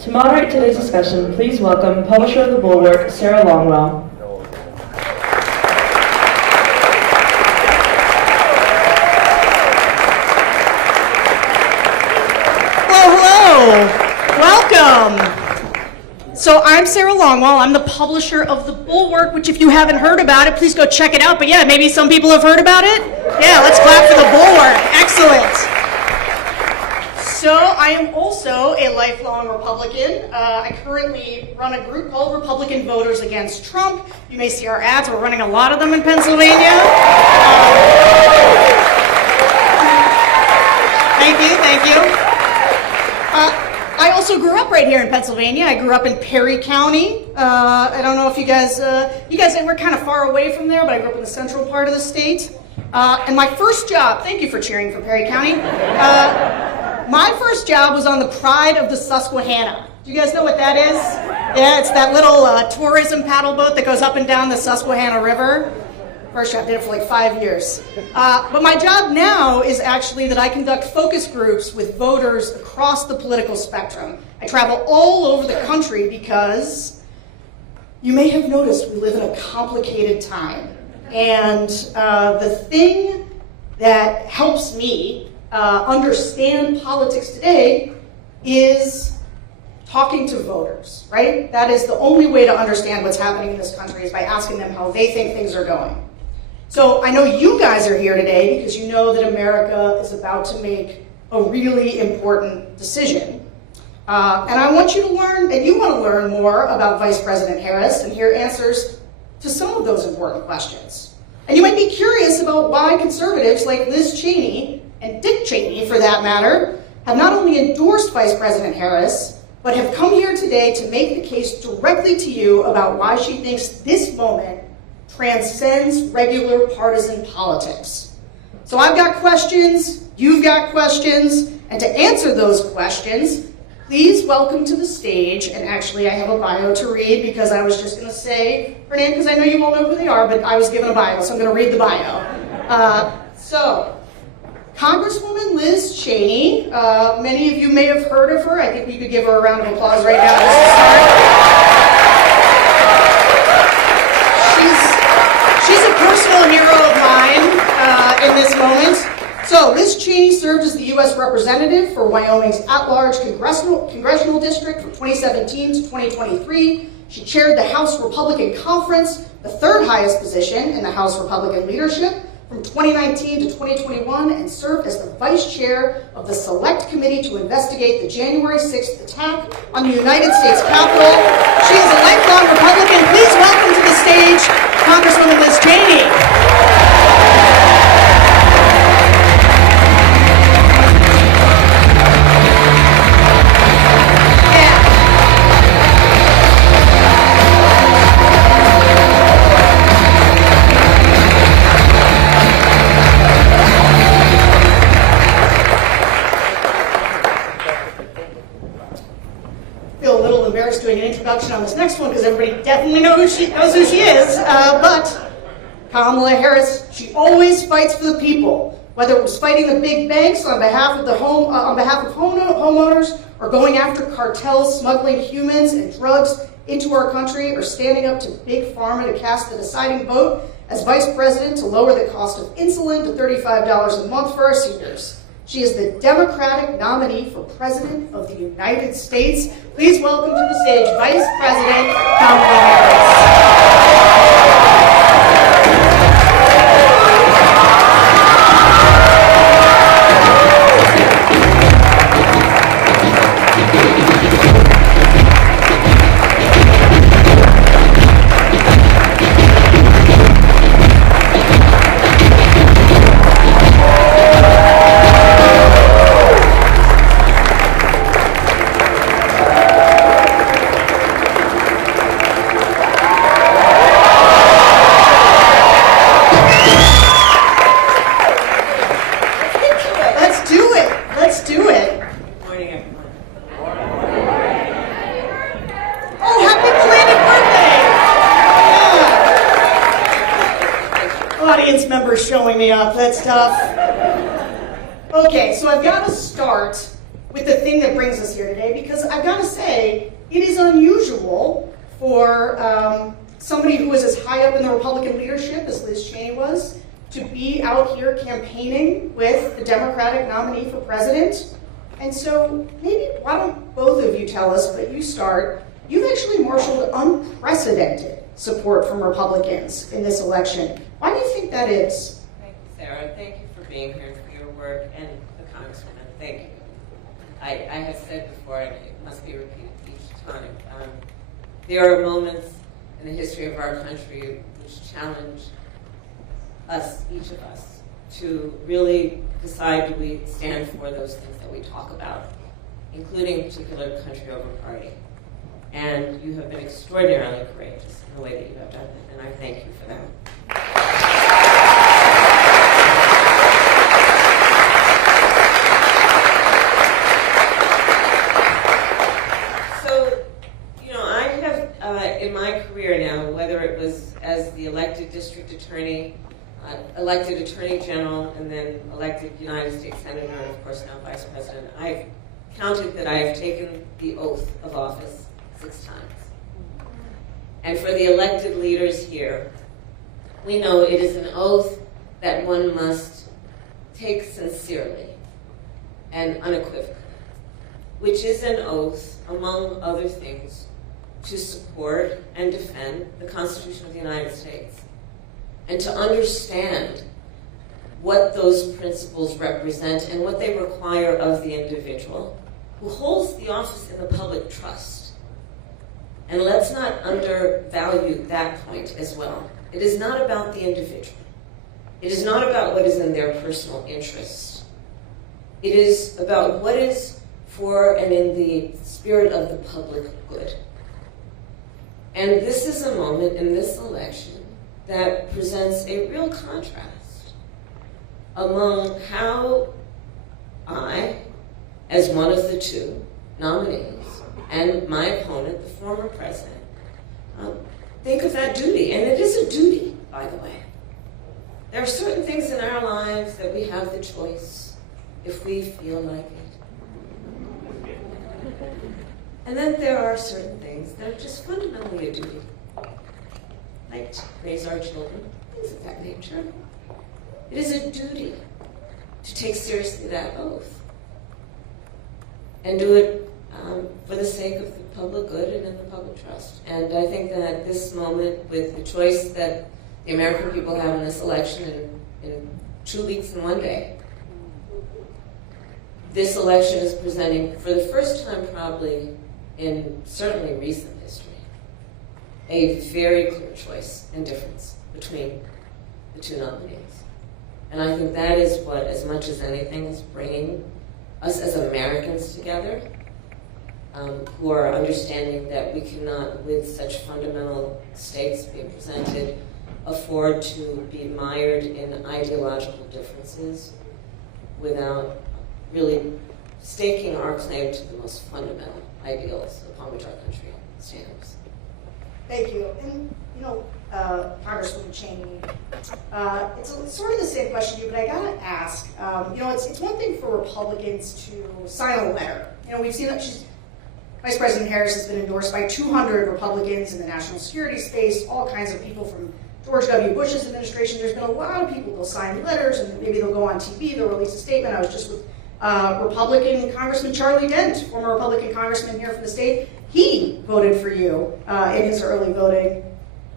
To moderate today's discussion, please welcome publisher of the Bulwark, Sarah Longwell. Welcome. So I'm Sarah Longwell. I'm the publisher of The Bulwark, which if you haven't heard about it, please go check it out. But yeah, maybe some people have heard about it. Yeah, let's clap for The Bulwark. Excellent. So I am also a lifelong Republican. I currently run a group called Republican Voters Against Trump. You may see our ads. We're running a lot of them in Pennsylvania. Thank you. I also grew up right here in Pennsylvania. I grew up in Perry County. I don't know if you guys were kind of far away from there, but I grew up in the central part of the state. And my first job, thank you for cheering for Perry County. My first job was on the Pride of the Susquehanna. Do you guys know what that is? Yeah, it's that little tourism paddle boat that goes up and down the Susquehanna River. First job, did it for like 5 years. But my job now is actually that I conduct focus groups with voters across the political spectrum. I travel all over the country because you may have noticed we live in a complicated time. And the thing that helps me understand politics today is talking to voters, right? That is the only way to understand what's happening in this country is by asking them how they think things are going. So I know you guys are here today because you know that America is about to make a really important decision. And I want you to learn, and you want to learn more about Vice President Harris and hear answers to some of those important questions. And you might be curious about why conservatives like Liz Cheney, and Dick Cheney for that matter, have not only endorsed Vice President Harris, but have come here today to make the case directly to you about why she thinks this moment transcends regular partisan politics. So I've got questions, you've got questions, and to answer those questions, please welcome to the stage, and actually I have a bio to read because I was just going to say her name because I know you all know who they are, but I was given a bio, so I'm going to read the bio. Congresswoman Liz Cheney, many of you may have heard of her. I think we could give her a round of applause right now just to start. She's a personal hero of mine in this moment. So Liz Cheney served as the U.S. Representative for Wyoming's at-large congressional district from 2017 to 2023. She chaired the House Republican Conference, the third highest position in the House Republican leadership, from 2019 to 2021, and served as the Vice Chair of the Select Committee to investigate the January 6th attack on the United States Capitol. She is a lifelong Republican. Please welcome to the stage Congresswoman Liz Cheney. Doing an introduction on this next one because everybody definitely knows who she is. But Kamala Harris, she always fights for the people, whether it was fighting the big banks on behalf of homeowners, or going after cartels smuggling humans and drugs into our country, or standing up to big pharma to cast the deciding vote as vice president to lower the cost of insulin to $35 a month for our seniors. She is the Democratic nominee for President of the United States. Please welcome to the stage Vice President Kamala Harris. Showing me up, that's tough. Okay, so I've got to start with the thing that brings us here today, because I've got to say, it is unusual for somebody who is as high up in the Republican leadership as Liz Cheney was to be out here campaigning with the Democratic nominee for president. And so maybe why don't both of you tell us, but you start. You've actually marshaled unprecedented support from Republicans in this election. Why do you think that is? Thank you, Sarah. Thank you for being here, for your work, and the Congresswoman. Thank you. I have said before, and it must be repeated each time, there are moments in the history of our country which challenge us, each of us, to really decide, do we stand for those things that we talk about, including particular country over party. And you have been extraordinarily courageous in the way that you have done it, and I thank you for that. So, you know, I have, in my career now, whether it was as the elected district attorney, elected attorney general, and then elected United States Senator, and of course now Vice President, I've counted that I have taken the oath of office 6 times. And for the elected leaders here, we know it is an oath that one must take sincerely and unequivocally, which is an oath, among other things, to support and defend the Constitution of the United States, and to understand what those principles represent and what they require of the individual who holds the office in the public trust. And let's not undervalue that point as well. It is not about the individual. It is not about what is in their personal interest. It is about what is for and in the spirit of the public good. And this is a moment in this election that presents a real contrast among how I, as one of the 2 nominees, and my opponent, the former president, think of that duty. And it is a duty, by the way. There are certain things in our lives that we have the choice if we feel like it. And then there are certain things that are just fundamentally a duty, like to raise our children, things of that nature. It is a duty to take seriously that oath and do it for the sake of the public good and in the public trust. And I think that this moment, with the choice that the American people have in this election in 2 weeks and 1 day, this election is presenting, for the first time probably in certainly recent history, a very clear choice and difference between the 2 nominees. And I think that is what, as much as anything, is bringing us as Americans together, who are understanding that we cannot, with such fundamental stakes being presented, afford to be mired in ideological differences without really staking our claim to the most fundamental ideals upon which our country stands. Thank you. And, you know, Congresswoman Cheney, it's sort of the same question to you, but I gotta ask, you know, it's one thing for Republicans to sign a letter. You know, we've seen that Vice President Harris has been endorsed by 200 Republicans in the national security space, all kinds of people from George W. Bush's administration. There's been a lot of people, they'll sign letters, and maybe they'll go on TV, they'll release a statement. I was just with Republican Congressman Charlie Dent, former Republican congressman here from the state. He voted for you in his early voting.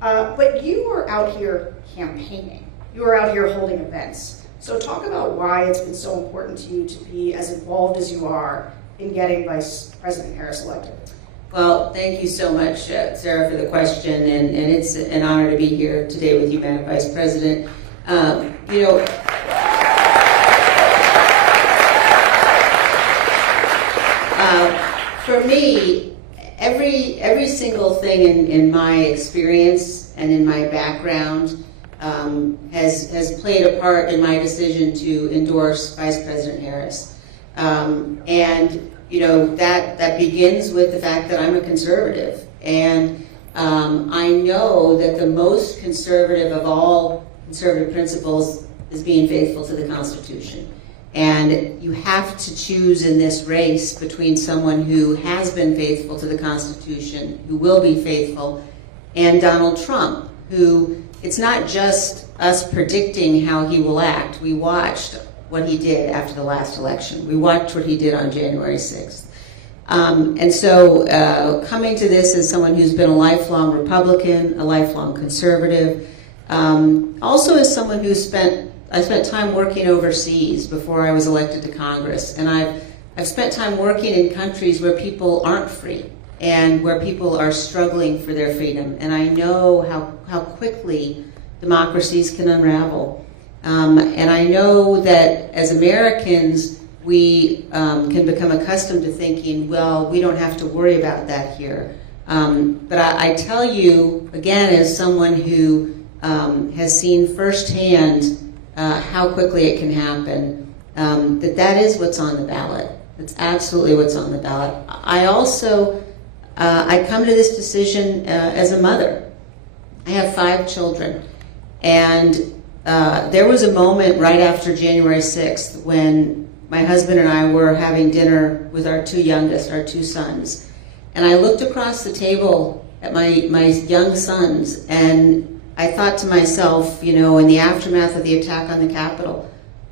But you are out here campaigning. You are out here holding events. So talk about why it's been so important to you to be as involved as you are in getting Vice President Harris elected. Well, thank you so much, Sarah, for the question, and it's an honor to be here today with you, Madam Vice President. You know, for me, every single thing in my experience and in my background has played a part in my decision to endorse Vice President Harris. And you know, that begins with the fact that I'm a conservative, and I know that the most conservative of all conservative principles is being faithful to the Constitution. And you have to choose in this race between someone who has been faithful to the Constitution, who will be faithful, and Donald Trump, who it's not just us predicting how he will act. We watched what he did after the last election. We watched what he did on January 6th. And so coming to this as someone who's been a lifelong Republican, a lifelong conservative, also as someone I spent time working overseas before I was elected to Congress, and I've spent time working in countries where people aren't free and where people are struggling for their freedom, and I know how quickly democracies can unravel. And I know that as Americans, we can become accustomed to thinking, well, we don't have to worry about that here. But I tell you, again, as someone who has seen firsthand how quickly it can happen, that is what's on the ballot. That's absolutely what's on the ballot. I also, I come to this decision as a mother. I have 5 children. And there was a moment right after January 6th when my husband and I were having dinner with our 2 youngest, our 2 sons. And I looked across the table at my young sons, and I thought to myself, you know, in the aftermath of the attack on the Capitol,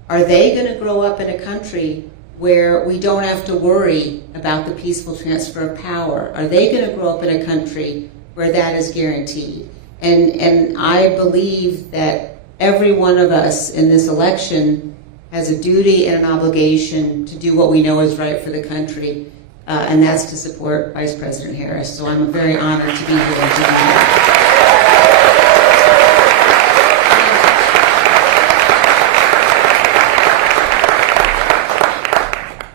are they going to grow up in a country where we don't have to worry about the peaceful transfer of power? Are they going to grow up in a country where that is guaranteed? And I believe that every one of us in this election has a duty and an obligation to do what we know is right for the country, and that's to support Vice President Harris. So I'm very honored to be here to do that.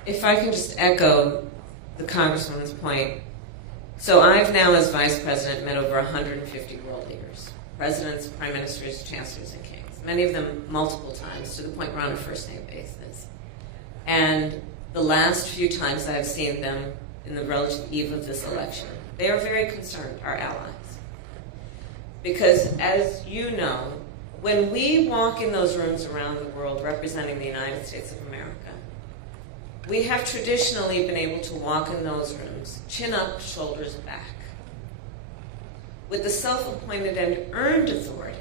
If I can just echo the Congresswoman's point. So I've now, as Vice President, met over 150 world leaders, presidents, prime ministers, chancellors, and kings, many of them multiple times, to the point we're on a first-name basis. And the last few times I've seen them in the relative eve of this election, they are very concerned, our allies. Because as you know, when we walk in those rooms around the world representing the United States of America, we have traditionally been able to walk in those rooms, chin up, shoulders back, with the self-appointed and earned authority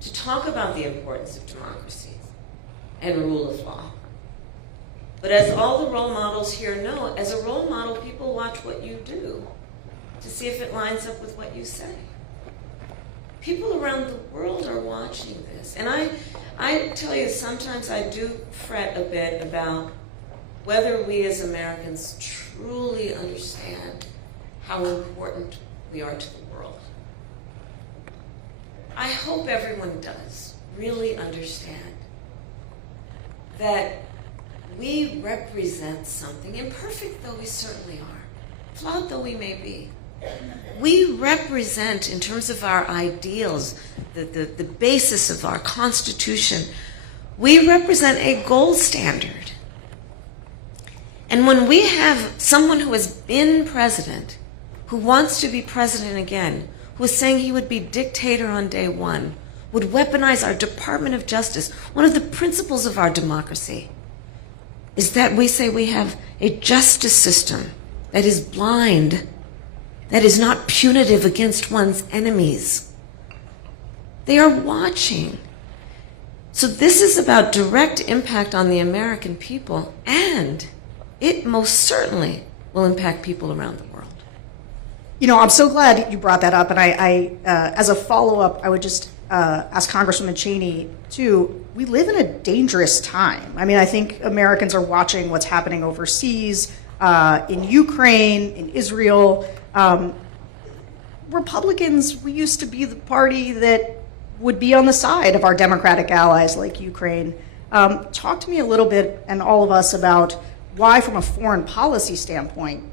to talk about the importance of democracy and rule of law. But as all the role models here know, as a role model, people watch what you do to see if it lines up with what you say. People around the world are watching this. And I tell you, sometimes I do fret a bit about whether we as Americans truly understand how important we are to the world. I hope everyone does really understand that we represent something, imperfect though we certainly are, flawed though we may be. We represent, in terms of our ideals, the basis of our Constitution, we represent a gold standard. And when we have someone who has been president, who wants to be president again, who is saying he would be dictator on day one, would weaponize our Department of Justice, one of the principles of our democracy is that we say we have a justice system that is blind, that is not punitive against one's enemies. They are watching. So this is about direct impact on the American people, and it most certainly will impact people around the world. You know, I'm so glad you brought that up, and I as a follow-up, I would just ask Congresswoman Cheney, too, we live in a dangerous time. I mean, I think Americans are watching what's happening overseas, in Ukraine, in Israel. Republicans, we used to be the party that would be on the side of our Democratic allies like Ukraine. Talk to me a little bit, and all of us, about why, from a foreign policy standpoint,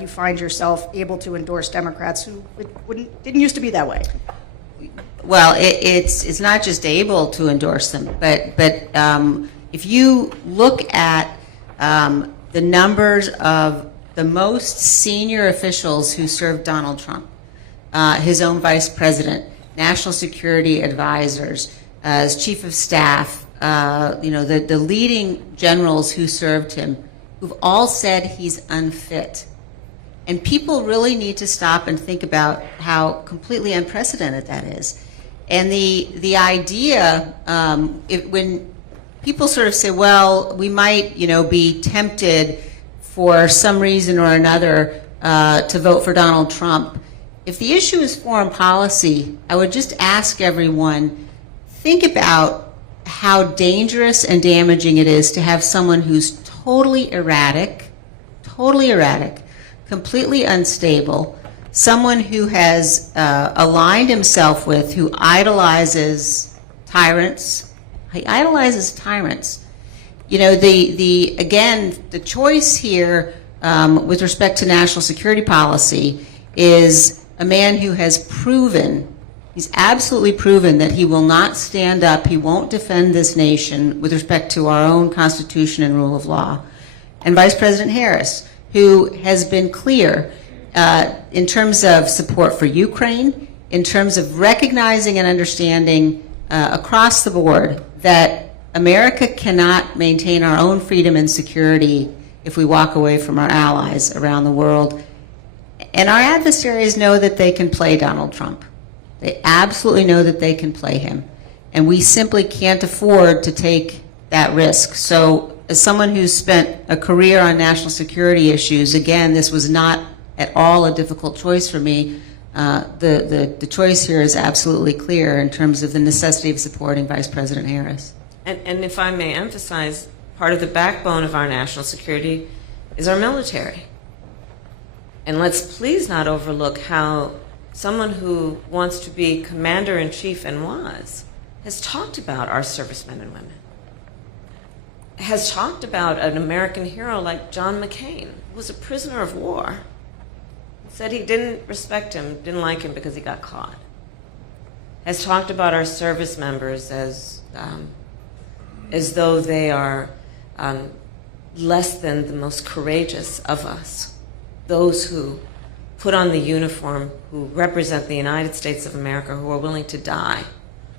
you find yourself able to endorse Democrats who didn't used to be that way. Well, it's not just able to endorse them, but if you look at the numbers of the most senior officials who served Donald Trump, his own vice president, national security advisors, as chief of staff, the leading generals who served him, who've all said he's unfit. And people really need to stop and think about how completely unprecedented that is. And the idea, when people sort of say, well, we might, be tempted for some reason or another to vote for Donald Trump. If the issue is foreign policy, I would just ask everyone, think about how dangerous and damaging it is to have someone who's totally erratic, completely unstable, someone who has aligned himself with, who idolizes tyrants. He idolizes tyrants. The choice here with respect to national security policy is a man who has proven, he's absolutely proven that he will not stand up, he won't defend this nation with respect to our own Constitution and rule of law. And Vice President Harris, who has been clear in terms of support for Ukraine, in terms of recognizing and understanding across the board that America cannot maintain our own freedom and security if we walk away from our allies around the world. And our adversaries know that they can play Donald Trump. They absolutely know that they can play him. And we simply can't afford to take that risk. So as someone who's spent a career on national security issues, again, this was not at all a difficult choice for me. The choice here is absolutely clear in terms of the necessity of supporting Vice President Harris. And if I may emphasize, part of the backbone of our national security is our military. And let's please not overlook how someone who wants to be commander-in-chief and has talked about our servicemen and women, has talked about an American hero like John McCain, who was a prisoner of war, said he didn't respect him, didn't like him because he got caught, has talked about our service members as though they are less than the most courageous of us, those who put on the uniform, who represent the United States of America, who are willing to die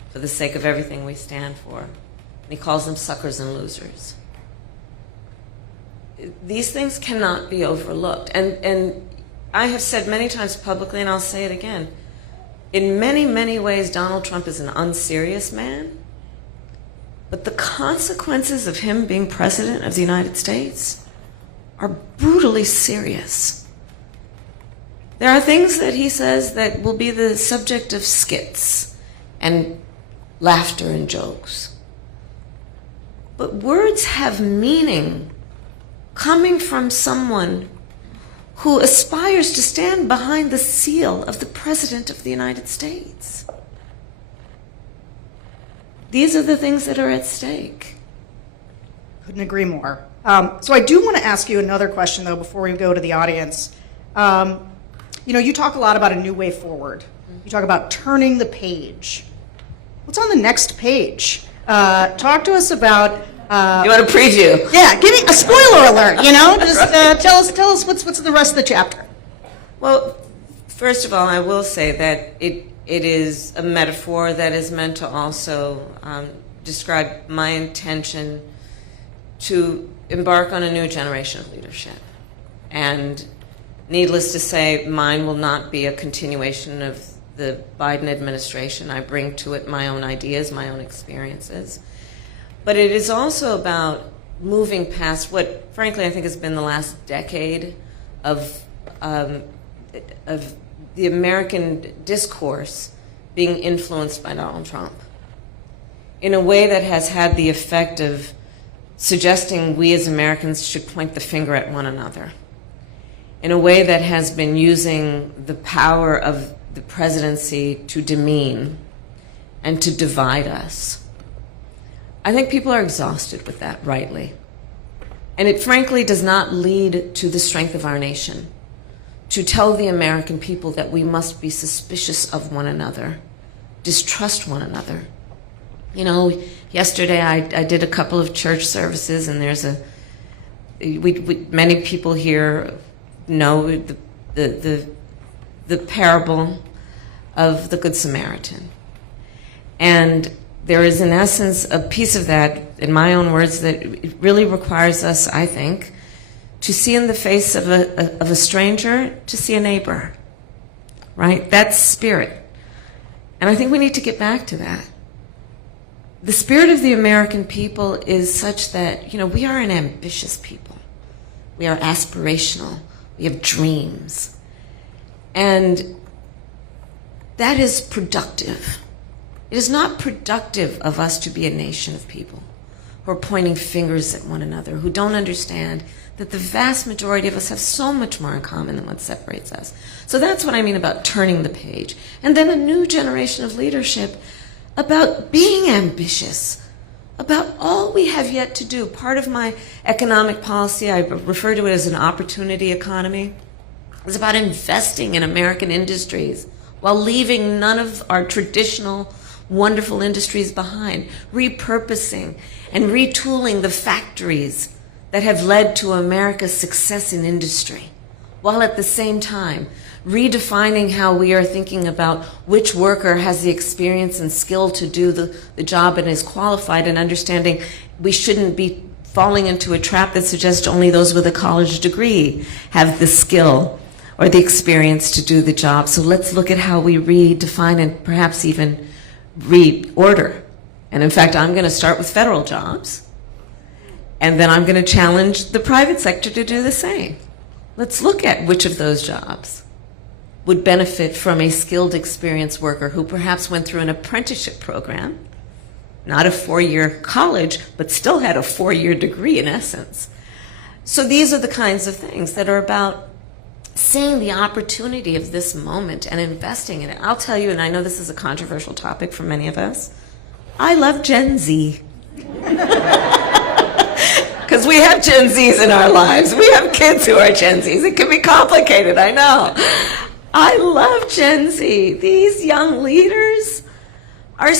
for the sake of everything we stand for. And he calls them suckers and losers. These things cannot be overlooked. And I have said many times publicly, and I'll say it again, in many, many ways, Donald Trump is an unserious man. But the consequences of him being president of the United States are brutally serious. There are things that he says that will be the subject of skits and laughter and jokes. But words have meaning coming from someone who aspires to stand behind the seal of the President of the United States. These are the things that are at stake. Couldn't agree more. So I do want to ask you another question, though, before we go to the audience. You talk a lot about a new way forward. You talk about turning the page. What's on the next page? Talk to us about... you want a preview? Yeah, give me a spoiler alert, Just tell us what's the rest of the chapter. Well, first of all, I will say that it is a metaphor that is meant to also describe my intention to embark on a new generation of leadership. And needless to say, mine will not be a continuation of the Biden administration. I bring to it my own ideas, my own experiences. But it is also about moving past what, frankly, I think has been the last decade of the American discourse being influenced by Donald Trump in a way that has had the effect of suggesting we as Americans should point the finger at one another, in a way that has been using the power of the presidency to demean and to divide us. I think people are exhausted with that, rightly. And it frankly does not lead to the strength of our nation, to tell the American people that we must be suspicious of one another, distrust one another. Yesterday I did a couple of church services, and there's many people here know the parable of the Good Samaritan. And there is, in essence, a piece of that, in my own words, that it really requires us, I think, to see in the face of a stranger, to see a neighbor, right? That's spirit. And I think we need to get back to that. The spirit of the American people is such that, we are an ambitious people. We are aspirational. We have dreams. And that is productive. It is not productive of us to be a nation of people who are pointing fingers at one another, who don't understand that the vast majority of us have so much more in common than what separates us. So that's what I mean about turning the page. And then a new generation of leadership about being ambitious, about all we have yet to do. Part of my economic policy, I refer to it as an opportunity economy, is about investing in American industries while leaving none of our traditional wonderful industries behind, repurposing and retooling the factories that have led to America's success in industry, while at the same time redefining how we are thinking about which worker has the experience and skill to do the job and is qualified, and understanding we shouldn't be falling into a trap that suggests only those with a college degree have the skill or the experience to do the job. So let's look at how we redefine and perhaps even reorder. And in fact, I'm going to start with federal jobs, and then I'm going to challenge the private sector to do the same. Let's look at which of those jobs would benefit from a skilled, experienced worker who perhaps went through an apprenticeship program, not a 4-year college, but still had a 4-year degree in essence. So these are the kinds of things that are about seeing the opportunity of this moment and investing in it. I'll tell you, and I know this is a controversial topic for many of us, I love Gen Z. Because we have Gen Zs in our lives. We have kids who are Gen Zs. It can be complicated, I know. I love Gen Z. These young leaders are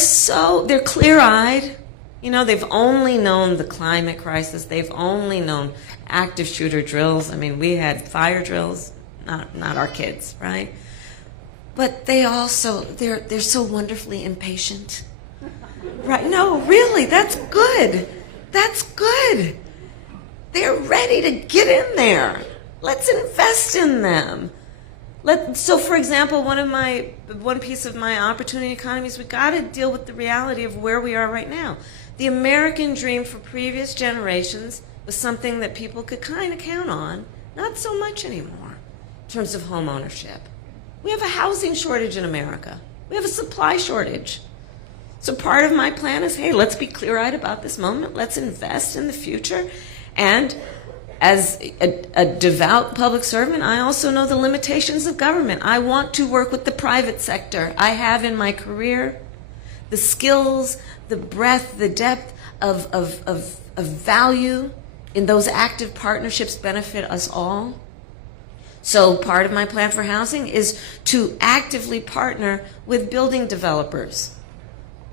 they're clear-eyed. They've only known the climate crisis. They've only known active shooter drills. I mean, we had fire drills, not our kids, right? But they're so wonderfully impatient. Right? No, really, that's good. That's good. They're ready to get in there. Let's invest in them. So, for example, one piece of my opportunity economy is we got to deal with the reality of where we are right now. The American dream for previous generations was something that people could kind of count on, not so much anymore in terms of home ownership. We have a housing shortage in America. We have a supply shortage. So part of my plan is, hey, let's be clear-eyed about this moment. Let's invest in the future. And as a devout public servant, I also know the limitations of government. I want to work with the private sector. I have in my career the skills, the breadth, the depth of value in those active partnerships benefit us all. So part of my plan for housing is to actively partner with building developers,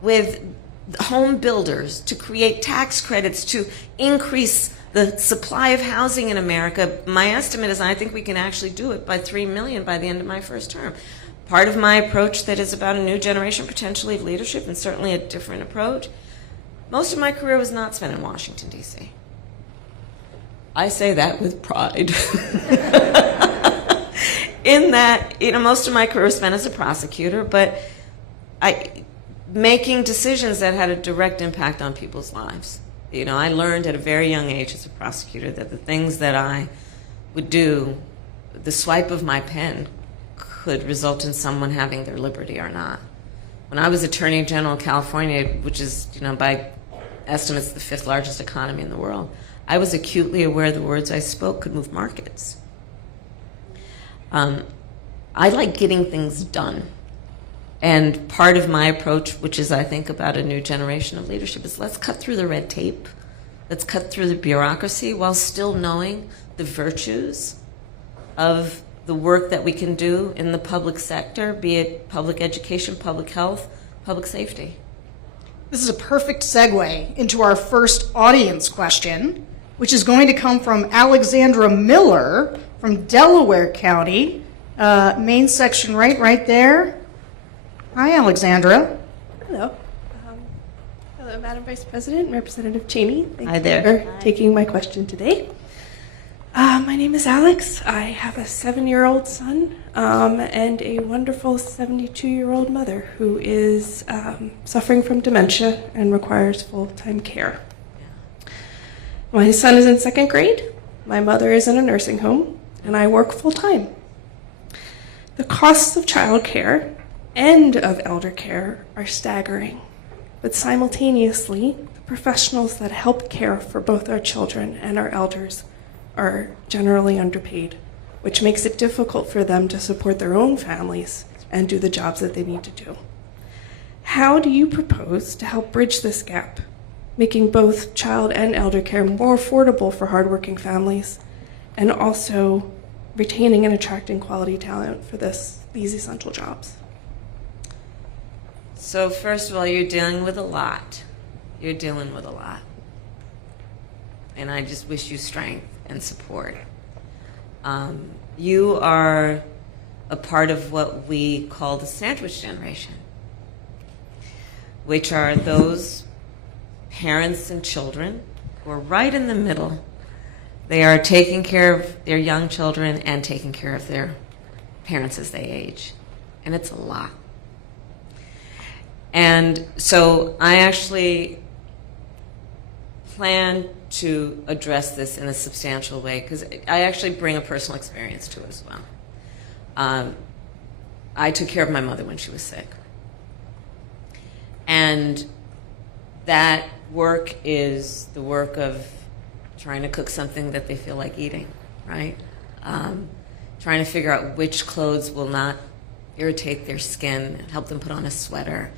with home builders, to create tax credits, to increase the supply of housing in America. My estimate is I think we can actually do it by 3 million by the end of my first term. Part of my approach that is about a new generation potentially of leadership, and certainly a different approach. Most of my career was not spent in Washington, D.C. I say that with pride. In that, most of my career was spent as a prosecutor, but making decisions that had a direct impact on people's lives. I learned at a very young age as a prosecutor that the things that I would do, the swipe of my pen could result in someone having their liberty or not. When I was Attorney General of California, which is, by estimates, the 5th largest economy in the world, I was acutely aware the words I spoke could move markets. I like getting things done. And part of my approach, which is, I think, about a new generation of leadership, is let's cut through the red tape. Let's cut through the bureaucracy while still knowing the virtues of the work that we can do in the public sector, be it public education, public health, public safety. This is a perfect segue into our first audience question, which is going to come from Alexandra Miller from Delaware County, main section right there. Hi, Alexandra. Hello. Madam Vice President, Representative Cheney. Thank Hi you there. for taking my question today. My name is Alex. I have a 7-year-old son and a wonderful 72-year-old mother who is suffering from dementia and requires full-time care. My son is in 2nd grade. My mother is in a nursing home, and I work full-time. The costs of childcare and of elder care are staggering, but simultaneously, the professionals that help care for both our children and our elders are generally underpaid, which makes it difficult for them to support their own families and do the jobs that they need to do. How do you propose to help bridge this gap, making both child and elder care more affordable for hardworking families, and also retaining and attracting quality talent for these essential jobs? So first of all, you're dealing with a lot. You're dealing with a lot. And I just wish you strength and support. You are a part of what we call the sandwich generation, which are those parents and children who are right in the middle. They are taking care of their young children and taking care of their parents as they age. And it's a lot. And so I actually plan to address this in a substantial way because I actually bring a personal experience to it as well. I took care of my mother when she was sick. And that work is the work of trying to cook something that they feel like eating, right? Trying to figure out which clothes will not irritate their skin and help them put on a sweater.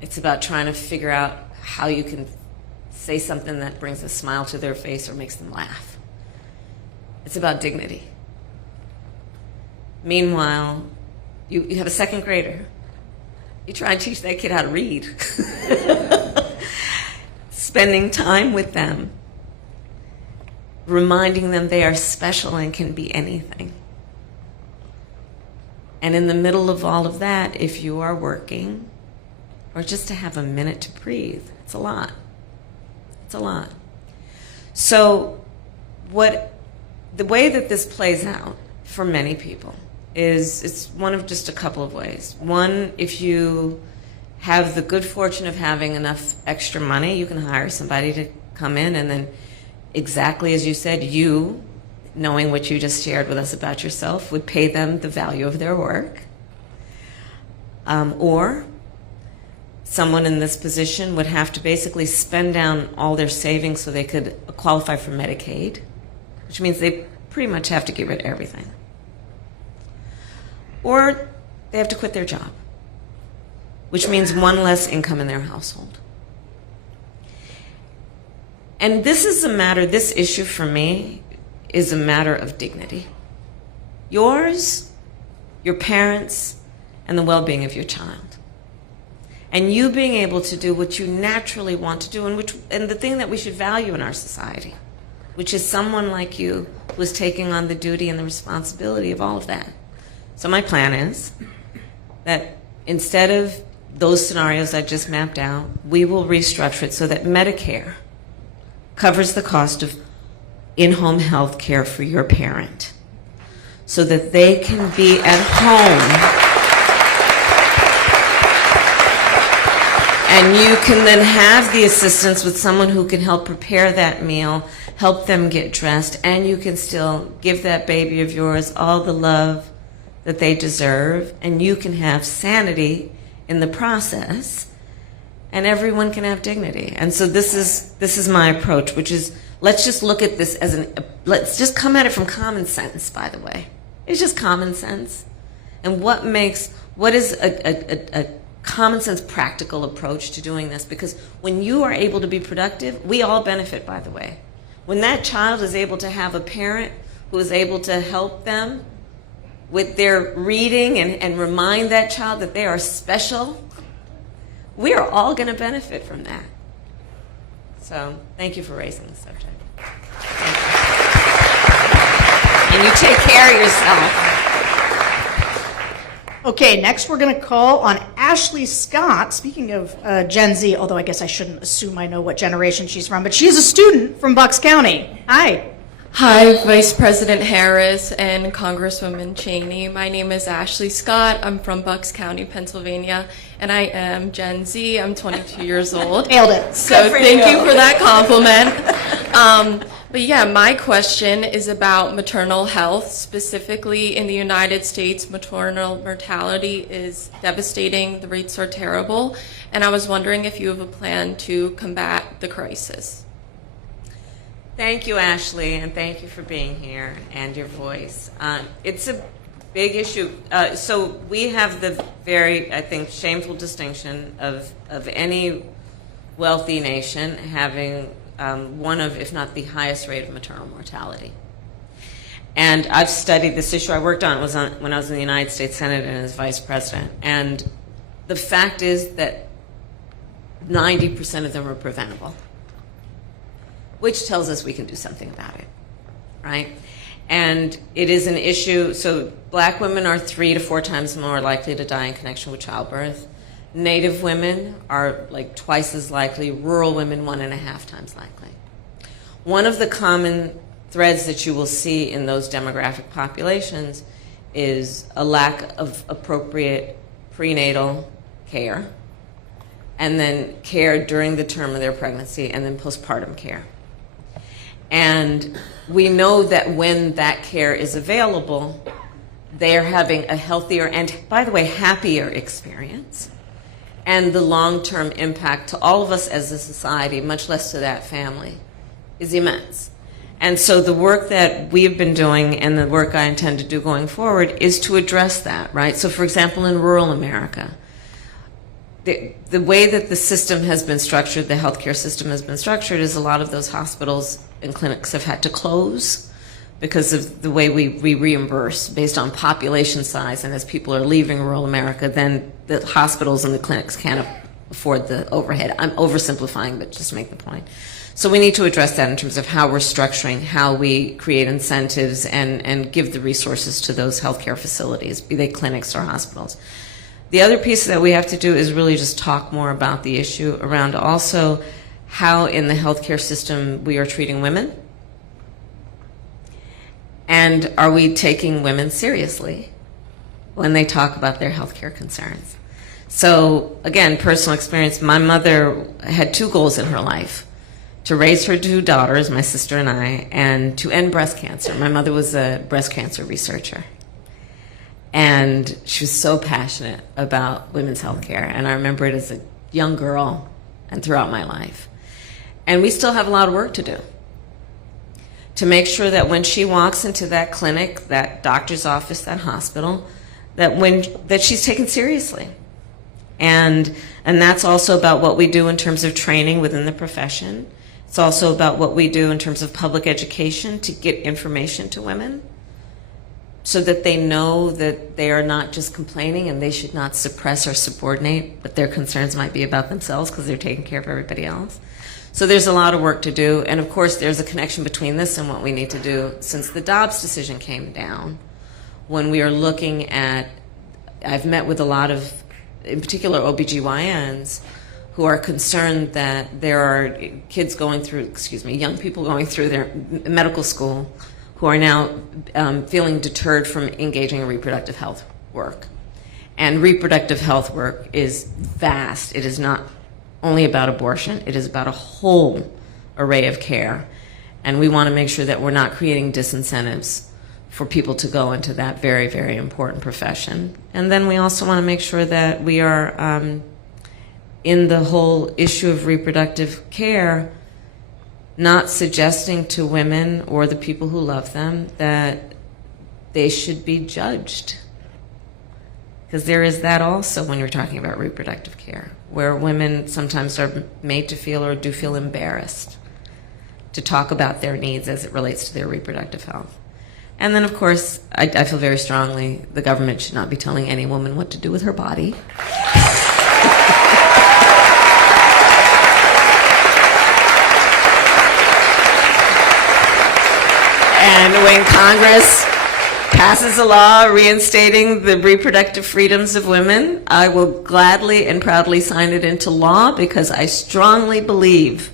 It's about trying to figure out how you can say something that brings a smile to their face or makes them laugh. It's about dignity. Meanwhile, you have a 2nd grader. You try and teach that kid how to read. Spending time with them, reminding them they are special and can be anything. And in the middle of all of that, if you are working, or just to have a minute to breathe, it's a lot. It's a lot. So the way that this plays out for many people is it's one of just a couple of ways. One, if you have the good fortune of having enough extra money, you can hire somebody to come in and then, exactly as you said, you, knowing what you just shared with us about yourself, would pay them the value of their work. Or someone in this position would have to basically spend down all their savings so they could qualify for Medicaid, which means they pretty much have to give it everything. Or they have to quit their job, which means one less income in their household. And this issue for me is a matter of dignity. Yours, your parents, and the well-being of your child. And you being able to do what you naturally want to do, and the thing that we should value in our society, which is someone like you who is taking on the duty and the responsibility of all of that. So my plan is that instead of those scenarios I just mapped out, we will restructure it so that Medicare covers the cost of in-home health care for your parent so that they can be at home and you can then have the assistance with someone who can help prepare that meal, help them get dressed, and you can still give that baby of yours all the love that they deserve, and you can have sanity in the process, and everyone can have dignity. And so this is my approach, which is let's just look at this as let's just come at it from common sense, by the way. It's just common sense. And what is a common sense practical approach to doing this? Because when you are able to be productive, we all benefit, by the way. When that child is able to have a parent who is able to help them with their reading and remind that child that they are special, we are all going to benefit from that. So thank you for raising the subject. And you take care of yourself. Okay, next we're going to call on Ashley Scott. Speaking of Gen Z, although I guess I shouldn't assume I know what generation she's from, but she is a student from Bucks County. Hi. Hi, Vice President Harris and Congresswoman Cheney. My name is Ashley Scott. I'm from Bucks County, Pennsylvania, and I am Gen Z. I'm 22 years old. Nailed it. So thank you for that compliment. But yeah, my question is about maternal health. Specifically in the United States, maternal mortality is devastating. The rates are terrible. And I was wondering if you have a plan to combat the crisis. Thank you, Ashley, and thank you for being here and your voice. It's a big issue. So we have the very, I think, shameful distinction of any wealthy nation having one of, if not the highest rate of maternal mortality. And I've studied this issue. I worked on it when I was in the United States Senate and as vice president. And the fact is that 90% of them are preventable, which tells us we can do something about it, right? And it is an issue. So black women are 3 to 4 times more likely to die in connection with childbirth. Native women are like twice as likely. Rural women, 1.5 times likely. One of the common threads that you will see in those demographic populations is a lack of appropriate prenatal care, and then care during the term of their pregnancy, and then postpartum care. And we know that when that care is available, they are having a healthier and, by the way, happier experience. And the long-term impact to all of us as a society, much less to that family, is immense. And so the work that we have been doing and the work I intend to do going forward is to address that, right? So, for example, in rural America, the way that the system has been structured, the healthcare system has been structured, is a lot of those hospitals and clinics have had to close because of the way we reimburse based on population size. And as people are leaving rural America, then the hospitals and the clinics can't afford the overhead. I'm oversimplifying, but just to make the point. So we need to address that in terms of how we're structuring, how we create incentives and give the resources to those healthcare facilities, be they clinics or hospitals. The other piece that we have to do is really just talk more about the issue around also how in the healthcare system we are treating women. And are we taking women seriously when they talk about their healthcare concerns? So again, personal experience, my mother had 2 goals in her life: to raise her 2 daughters, my sister and I, and to end breast cancer. My mother was a breast cancer researcher. And she was so passionate about women's health care. And I remember it as a young girl and throughout my life. And we still have a lot of work to do to make sure that when she walks into that clinic, that doctor's office, that hospital, that she's taken seriously. And that's also about what we do in terms of training within the profession. It's also about what we do in terms of public education to get information to women, so that they know that they are not just complaining and they should not suppress or subordinate, but their concerns might be about themselves because they're taking care of everybody else. So there's a lot of work to do. And of course, there's a connection between this and what we need to do. Since the Dobbs decision came down, when we are looking at, I've met with a lot of, in particular, OBGYNs who are concerned that there are kids going through, young people going through their medical school who are now feeling deterred from engaging in reproductive health work. And reproductive health work is vast. It is not only about abortion. It is about a whole array of care. And we want to make sure that we're not creating disincentives for people to go into that very, very important profession. And then we also want to make sure that we are, in the whole issue of reproductive care, not suggesting to women or the people who love them that they should be judged. Because there is that also when you're talking about reproductive care, where women sometimes are made to feel or do feel embarrassed to talk about their needs as it relates to their reproductive health. And then, of course, I feel very strongly the government should not be telling any woman what to do with her body. And when Congress passes a law reinstating the reproductive freedoms of women, I will gladly and proudly sign it into law, because I strongly believe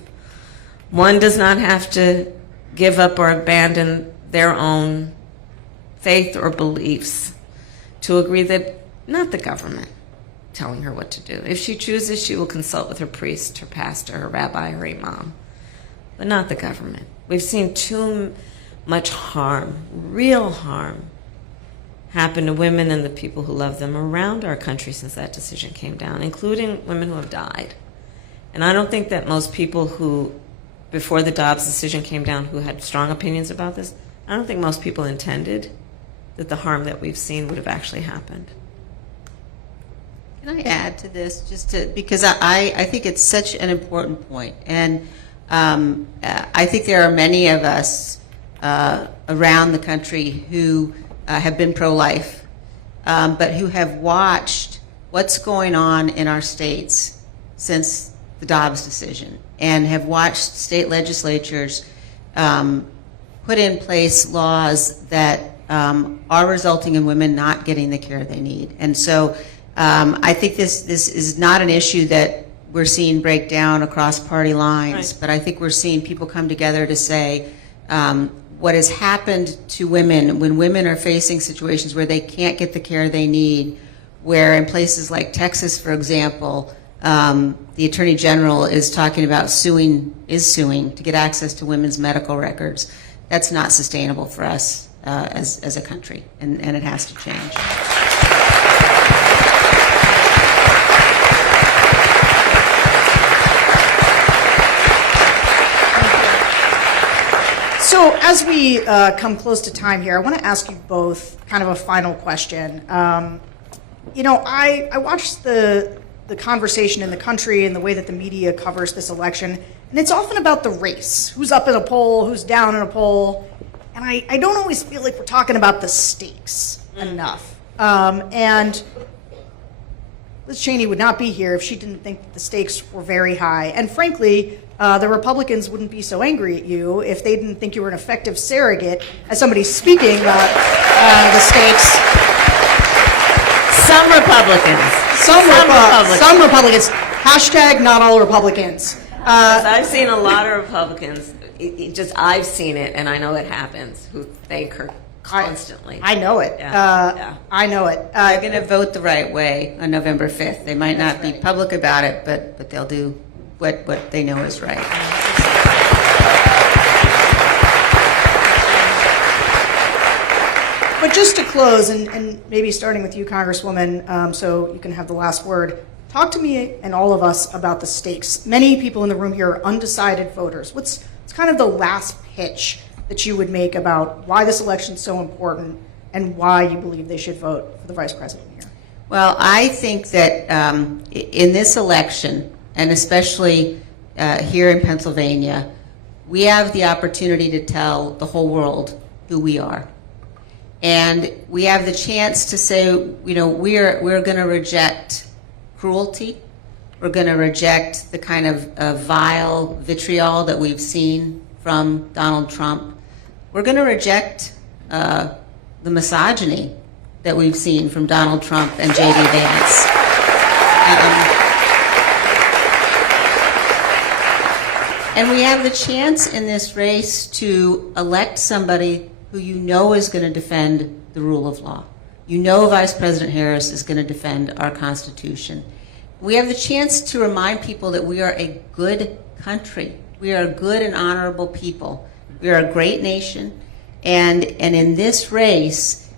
one does not have to give up or abandon their own faith or beliefs to agree that not the government telling her what to do. If she chooses, she will consult with her priest, her pastor, her rabbi, her imam, but not the government. We've seen too much harm, real harm, happen to women and the people who love them around our country since that decision came down, including women who have died. And I don't think that most people who, before the Dobbs decision came down, who had strong opinions about this, I don't think most people intended that the harm that we've seen would have actually happened. Can I add to this, because I think it's such an important point, and I think there are many of us around the country who have been pro-life, but who have watched what's going on in our states since the Dobbs decision, and have watched state legislatures put in place laws that are resulting in women not getting the care they need. And so I think this is not an issue that we're seeing break down across party lines, but I think we're seeing people come together to say what has happened to women when women are facing situations where they can't get the care they need, where in places like Texas, for example, the Attorney General is talking about suing to get access to women's medical records. That's not sustainable for us as a country, and it has to change. So as we come close to time here, I want to ask you both kind of a final question. You know, I watched the conversation in the country and the way that the media covers this election, and it's often about the race, who's up in a poll, who's down in a poll, and I don't always feel like we're talking about the stakes enough. And Liz Cheney would not be here if she didn't think that the stakes were very high. And frankly, the Republicans wouldn't be so angry at you if they didn't think you were an effective surrogate as somebody speaking about the stakes. Some Republicans. Some Republicans. Hashtag not all Republicans. I've seen a lot of Republicans, I've seen it, and I know it happens, who thank her constantly. I know it. Yeah. I know it. They're going to vote the right way on November 5th. They might not be public about it, but they'll do what they know is right. But just to close, and maybe starting with you, Congresswoman, so you can have the last word, talk to me and all of us about the stakes. Many people in the room here are undecided voters. What's kind of the last pitch that you would make about why this election is so important and why you believe they should vote for the vice president here? Well, I think that in this election, and especially here in Pennsylvania, we have the opportunity to tell the whole world who we are. And we have the chance to say, you know, we're going to reject cruelty. We're going to reject the kind of vile vitriol that we've seen from Donald Trump. We're going to reject the misogyny that we've seen from Donald Trump and J.D. Vance. And we have the chance in this race to elect somebody who you know is going to defend the rule of law. You know Vice President Harris is going to defend our Constitution. We have the chance to remind people that we are a good country. We are a good and honorable people. We are a great nation. And in this race,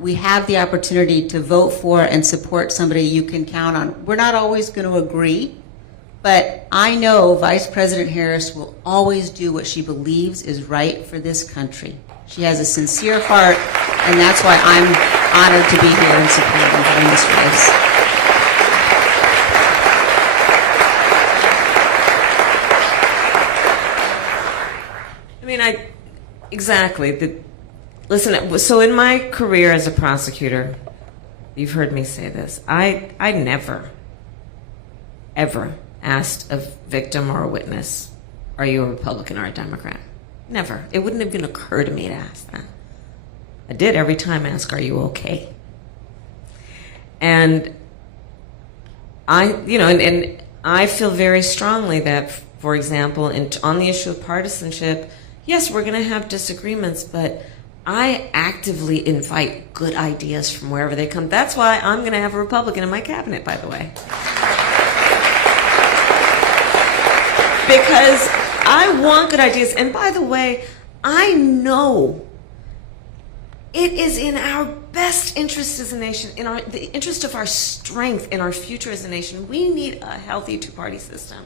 we have the opportunity to vote for and support somebody you can count on. We're not always going to agree, but I know Vice President Harris will always do what she believes is right for this country. She has a sincere heart, and that's why I'm honored to be here and supporting her in this race. I mean, exactly. Listen, so in my career as a prosecutor, you've heard me say this, I never, ever asked a victim or a witness, are you a Republican or a Democrat? Never. It wouldn't even occur to me to ask that. I did every time ask, are you okay? And and I feel very strongly that, for example, on the issue of partisanship, yes, we're going to have disagreements, but I actively invite good ideas from wherever they come. That's why I'm going to have a Republican in my cabinet, by the way. Because I want good ideas. And by the way, I know it is in our best interest as a nation, in the interest of our strength, in our future as a nation. We need a healthy two-party system.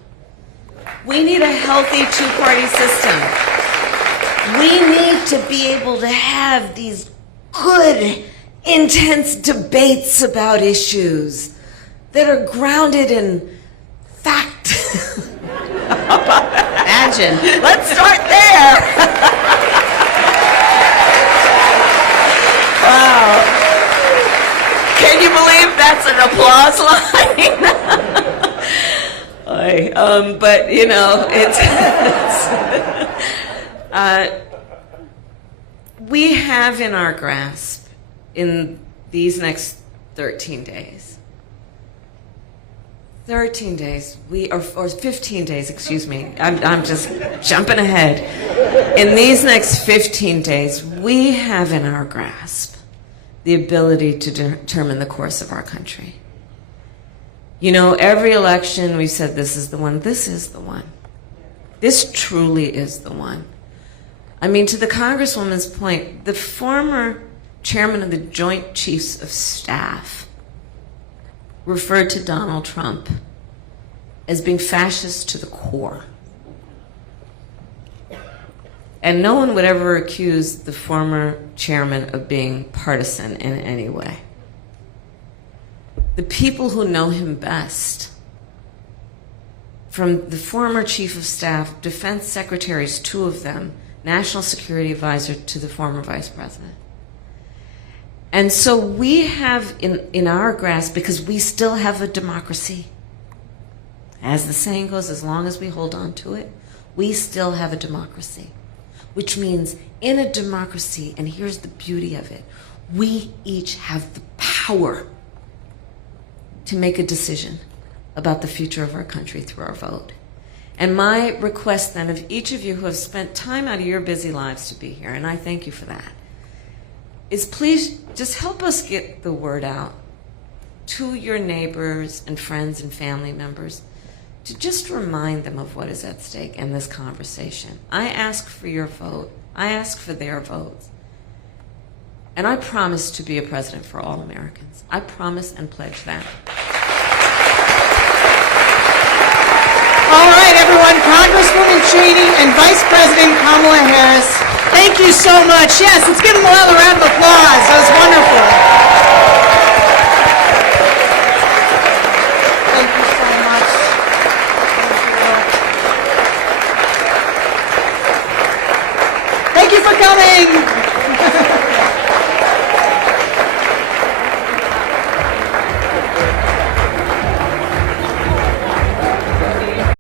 We need a healthy two-party system. We need to be able to have these good, intense debates about issues that are grounded in fact. Imagine. Let's start there. Wow. Can you believe that's an applause line? But you know, we have in our grasp in these next 13 days. 13 days, or 15 days, excuse me. I'm just jumping ahead. In these next 15 days, we have in our grasp the ability to determine the course of our country. You know, every election we've said this is the one. This is the one. This truly is the one. I mean, to the Congresswoman's point, the former chairman of the Joint Chiefs of Staff referred to Donald Trump as being fascist to the core. And no one would ever accuse the former chairman of being partisan in any way. The people who know him best, from the former chief of staff, defense secretaries, 2 of them, national security advisor to the former vice president. And so we have in our grasp, because we still have a democracy, as the saying goes, as long as we hold on to it, we still have a democracy. Which means in a democracy, and here's the beauty of it, we each have the power to make a decision about the future of our country through our vote. And my request then of each of you who have spent time out of your busy lives to be here, and I thank you for that, is please just help us get the word out to your neighbors and friends and family members to just remind them of what is at stake in this conversation. I ask for your vote. I ask for their votes. And I promise to be a president for all Americans. I promise and pledge that. All right, everyone, Congresswoman Cheney and Vice President Kamala Harris, thank you so much. Yes, let's give them all a round of applause. That was wonderful. Thank you so much. Thank you for coming.